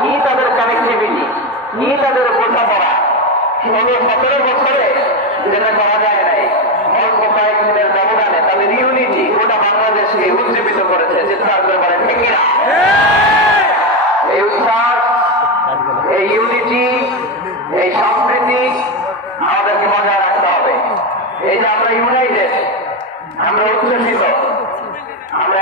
কি তাদের কানেক্টিভিটি, কি তাদের বোঝাপড়া, 16-17 বছরে যেটা করা যায় নাই, অল্প কয়েক দিনের ব্যবধানে তাদের ইউনিটি গোটা বাংলাদেশকে উজ্জীবিত করেছে। চিৎকার করে বলেন ঠিক কিনা? এই উচ্ছ্বাস, এই ইউনিটি, এই সম্প্রীতি আমাদেরকে বজায় রাখতে হবে। এই যে আমরা ইউনাইটেড, আমরা উচ্ছ্বসিত, আমরা